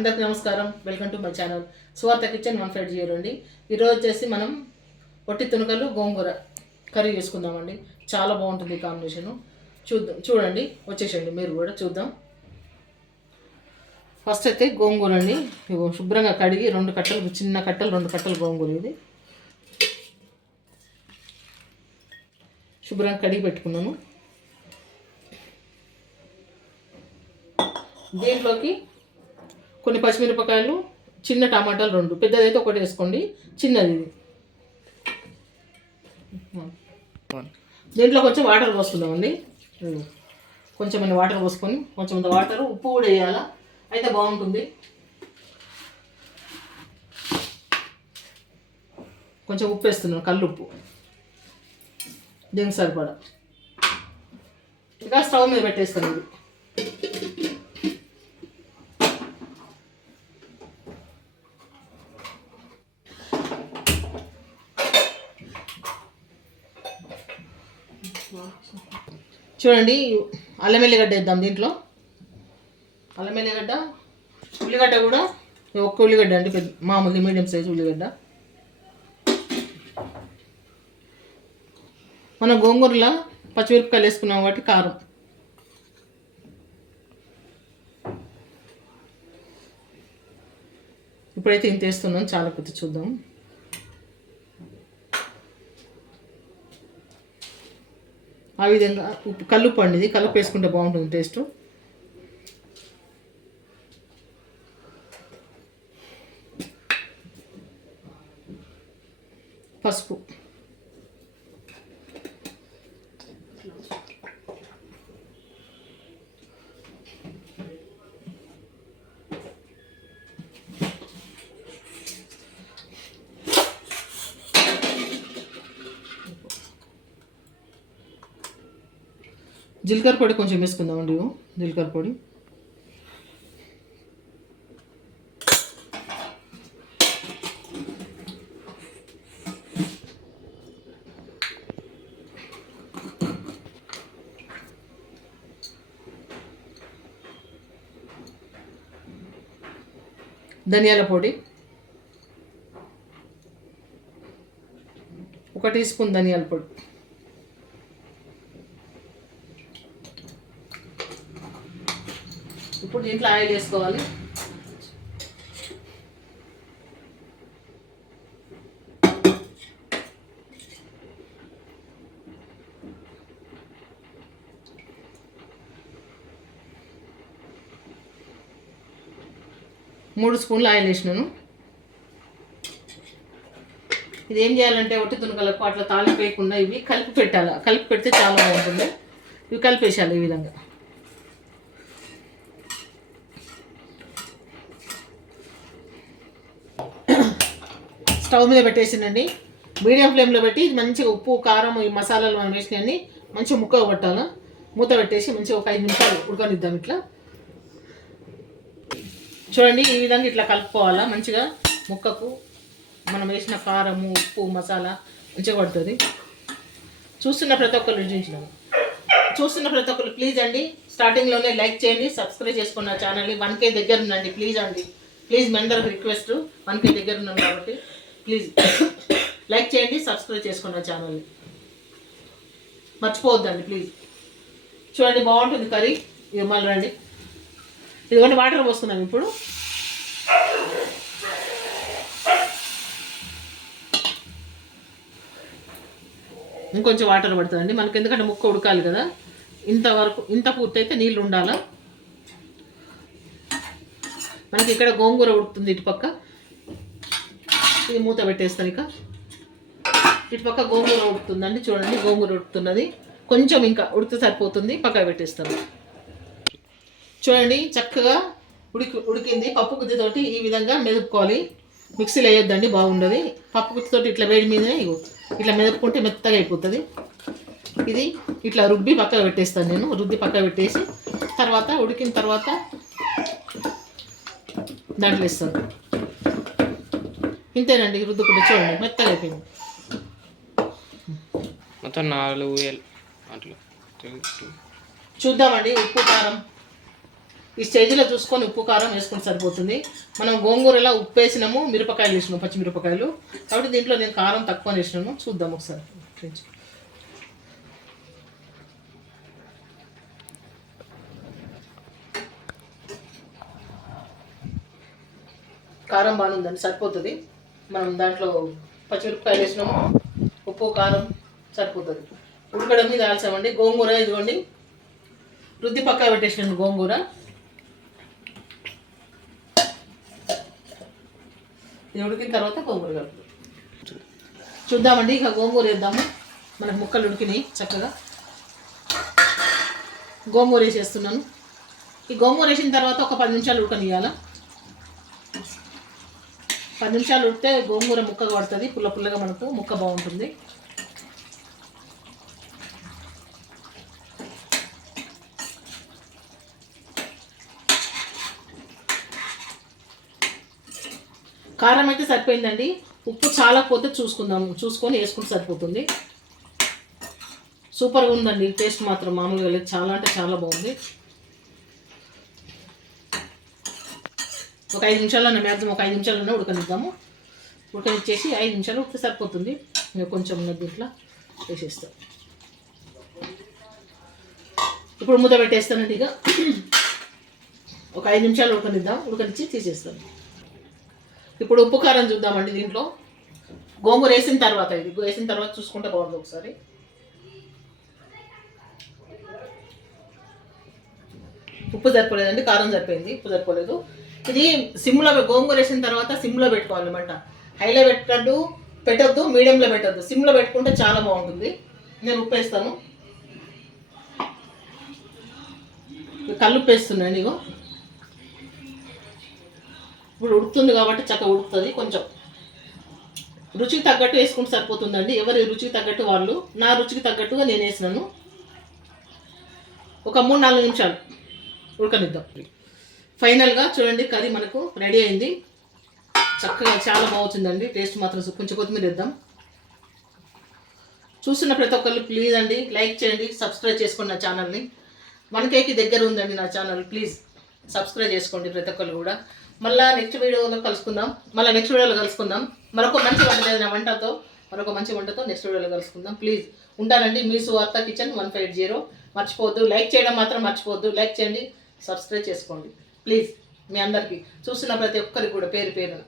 అందరికి నమస్కారం. Welcome to my channel. Suvartha kitchen one five zero అండి. ఈరోజు వచ్చేసి మనం పొట్టి తునకలు గోంగూర కర్రీ చేసుకుందామండి. చాలా బాగుంటుంది కాంబినేషను. చూద్దాం చూడండి. వచ్చేసండి. మీరు కూడా చూద్దాం. ఫస్ట్ అయితే గోంగూర అండి. శుభ్రంగా కడిగి రెండు కట్టలు చిన్న కట్టలు రెండు కట్టలు గోంగూర ఇది. శుభ్రంగా కడిగి పెట్టుకున్నాను. దీంట్లోకి కొన్ని పచ్చిమిరపకాయలు చిన్న టమాటాలు రెండు. పెద్దదైతే ఒకటి వేసుకోండి చిన్నది దీంట్లో కొంచెం వాటర్ పోసుకుందామండి. కొంచెం వాటర్ పోసుకొని కొంచెం వాటర్ ఉప్పు కూడా వేయాలా? అయితే బాగుంటుంది. కొంచెం ఉప్పు వేస్తున్నాను కళ్ళు ఉప్పు దీనికి సరిపడా. ఇంకా స్టవ్ మీద పెట్టేస్తాను ఇది. చూడండి అల్లం ఎల్లిగడ్డ వేద్దాం దీంట్లో. అల్లం ఎల్లిగడ్డ ఉల్లిగడ్డ కూడా ఒక్క ఉల్లిగడ్డ అండి పెద్ద మామూలు మీడియం సైజ్ ఉల్లిగడ్డ. మనం గోంగూరలో పచ్చిమిరపకాయలు వేసుకున్నాం కాబట్టి కారం. ఇప్పుడైతే ఇంత వేస్తున్నాం చాలా కొద్ది చూద్దాం. ఆ విధంగా ఉప్పు కల్లుప్పు అండి ఇది కల్లుప్పు వేసుకుంటే బాగుంటుంది టేస్ట్. పసుపు. జీలకర్ర పొడి కొంచెం వేసుకుందామండి జీలకర్ర పొడి. ధనియాల పొడి. ఒక టీ స్పూన్ ధనియాల పొడి. ఇప్పుడు దీంట్లో ఆయిల్ వేసుకోవాలి మూడు స్పూన్లు ఆయిల్ వేసినాను. ఇది ఏం చేయాలంటే ఒట్టి తునకలకు అట్లా తాలింపు వేయకుండా ఇవి కలిపి పెట్టాలి? కలిపి పెడితే చాలా బాగుంటుంది. ఇవి కలిపేసాలి ఈ విధంగా. స్టవ్ మీద పెట్టేసిందండి మీడియం ఫ్లేమ్లో పెట్టి ఇది మంచిగా ఉప్పు కారం ఈ మసాలాలు మనం వేసినవన్నీ మంచిగా ముక్క కొట్టాలి. మూత పెట్టేసి మంచిగా ఒక ఐదు నిమిషాలు ఉడకనిద్దాం ఇట్లా. చూడండి ఈ విధంగా ఇట్లా కలుపుకోవాలా? మంచిగా ముక్కకు మనం వేసిన కారము ఉప్పు మసాలా మంచిగా పడుతుంది. చూస్తున్న ప్రతి ఒక్కరు రుచించినాము. చూస్తున్న ప్రతి ఒక్కరు ప్లీజ్ అండి స్టార్టింగ్లోనే లైక్ చేయండి సబ్స్క్రైబ్ చేసుకున్న ఛానల్ని వన్ కే దగ్గర ఉండండి ప్లీజ్ అండి. ప్లీజ్ మీ అందరికి రిక్వెస్ట్ వన్ కే దగ్గర ఉన్నాం కాబట్టి. ప్లీజ్ లైక్ చేయండి సబ్స్క్రైబ్ చేసుకున్న ఛానల్ని మర్చిపోవద్దండి ప్లీజ్ చూడండి బాగుంటుంది కర్రీ. ఇక మళ్ళీ రండి. ఇదిగోండి వాటర్ పోసుకుందాం ఇప్పుడు. ఇంకొంచెం వాటర్ పడుతుందండి. మనకి ఎందుకంటే ముక్క ఉడకాలి కదా. ఇంతవరకు ఇంత పూర్తి అయితే నీళ్ళు ఉండాలా? మనకి ఇక్కడ గోంగూర ఉడుతుంది ఇటుపక్క. ఇది మూత పెట్టేస్తాను ఇక. ఇటుపక్క గోంగూర ఉడుకుతుందండి చూడండి గోంగూర ఉడుకుతున్నది. కొంచెం ఇంకా ఉడితే సరిపోతుంది పక్క పెట్టేస్తాను. చూడండి చక్కగా ఉడికి ఉడికింది. పప్పు గుత్తితోటి ఈ విధంగా మెదుపుకోవాలి. మిక్సీలో వేయొద్దండి బాగుండదు. పప్పు గుత్తితోటి ఇట్లా వేడి మీదనే ఇట్లా మెదుపుకుంటే మెత్తగా అయిపోతుంది. ఇది ఇట్లా రుబ్బి పక్కన పెట్టేస్తాను నేను. రుబ్బి పక్కన పెట్టేసి తర్వాత ఉడికిన తర్వాత దాంట్లో ఇస్తాను ఇంతేనండి రుద్దుకుంటే చూడండి మెత్తగా అయిపోయింది. మొత్తం నాలుగు వేలు అట్లా. చూద్దామండి ఉప్పు కారం. ఈ స్టేజ్లో చూసుకొని ఉప్పు కారం వేసుకుంటే సరిపోతుంది. మనం గోంగూరలా ఉప్పు వేసినాము మిరపకాయలు వేసినాము పచ్చిమిరపకాయలు. కాబట్టి దీంట్లో నేను కారం తక్కువ వేసినాను. చూద్దాం ఒకసారి. కారం బాగుందండి సరిపోతుంది. మనం దాంట్లో పచ్చిమిరపకాయలు వేసినాము ఉప్పు కారం సరిపోతుంది. ఉడకడం మీద ఆల్సామండి గోంగూర ఇదిగోండి. రుద్ది పక్క పెట్టేసినాను గోంగూర. ఇది ఉడికిన తర్వాత గోంగూర కలుపు చూద్దామండి ఇక గోంగూర వేద్దాము. మనకు ముక్కలు ఉడికినాయి చక్కగా. గోంగూర వేసేస్తున్నాను. ఈ గోంగూర వేసిన తర్వాత ఒక పది నిమిషాలు ఉడకనియాల పది నిమిషాలు ఉడితే గోంగూర ముక్క పడుతుంది పుల్ల పుల్లగా మనకు ముక్క బాగుంటుంది. కారం అయితే సరిపోయిందండి. ఉప్పు చాలా పోతే చూసుకుందాము. చూసుకొని వేసుకుంటే సరిపోతుంది. సూపర్గా ఉందండి. టేస్ట్ మాత్రం మామూలుగా లేదు. చాలా అంటే చాలా బాగుంది. ఒక ఐదు నిమిషాలన్నా మ్యాక్సిమం ఒక ఐదు నిమిషాలన్నా ఉడకనిద్దాము. ఉడకనిచ్చేసి ఐదు నిమిషాలు ఉడితే సరిపోతుంది. ఇంకా కొంచెం ఉన్నది దీంట్లో వేసేస్తాం. ఇప్పుడు మూత పెట్టేస్తానండి ఇక ఒక ఐదు నిమిషాలు ఉడకనిద్దాం. ఉడకనిచ్చి తీసేస్తాను. ఇప్పుడు ఉప్పు కారం చూద్దామండి దీంట్లో. గోంగూర వేసిన తర్వాత ఇది. వేసిన తర్వాత చూసుకుంటే బాగుంది ఒకసారి. ఉప్పు సరిపోలేదండి కారం సరిపోయింది. ఉప్పు సరిపోలేదు. ఇది సిమ్లో గోంగూర వేసిన తర్వాత సిమ్లో పెట్టుకోవాలి అనమాట హైలో పెట్టద్దు పెట్టద్దు మీడియంలో పెట్టద్దు. సిమ్లో పెట్టుకుంటే చాలా బాగుంటుంది. నేను ఉప్పు వేస్తాను కల్లుప్పు వేస్తున్నాను ఇగో ఇప్పుడు ఉడుకుతుంది కాబట్టి చక్కగా ఉడుకుతుంది కొంచెం. రుచికి తగ్గట్టు వేసుకుంటే సరిపోతుందండి. ఎవరి రుచికి తగ్గట్టు వాళ్ళు. నా రుచికి తగ్గట్టుగా నేను వేసినాను. ఒక మూడు నాలుగు నిమిషాలు ఉడకనిద్దాం. ఫైనల్గా చూడండి కర్రీ మనకు రెడీ అయింది. చక్కగా చాలా బాగుంటుందండి టేస్ట్ మాత్రం కొంచెం కొత్తిమీర ఇద్దాం చూస్తున్న ప్రతి ఒక్కళ్ళు ప్లీజ్ అండి లైక్ చేయండి సబ్స్క్రైబ్ చేసుకోండి నా ఛానల్ని వన్ కేకి దగ్గర ఉందండి నా ఛానల్ ప్లీజ్ సబ్స్క్రైబ్ చేసుకోండి ప్రతి ఒక్కళ్ళు కూడా. మళ్ళీ నెక్స్ట్ వీడియోలో కలుసుకుందాం. మళ్ళీ నెక్స్ట్ వీడియోలో కలుసుకుందాం. మరొక మంచి వంట నా వంటతో మరొక మంచి వంటతో నెక్స్ట్ వీడియోలో కలుసుకుందాం. ప్లీజ్ ఉంటానండి మీ Suvartha kitchen one five zero. మర్చిపోవద్దు. లైక్ చేయడం మాత్రం మర్చిపోవద్దు. లైక్ చేయండి. సబ్స్క్రైబ్ చేసుకోండి. ప్లీజ్ మీ అందరికీ చూసిన ప్రతి ఒక్కరికి కూడా పేరు పేరున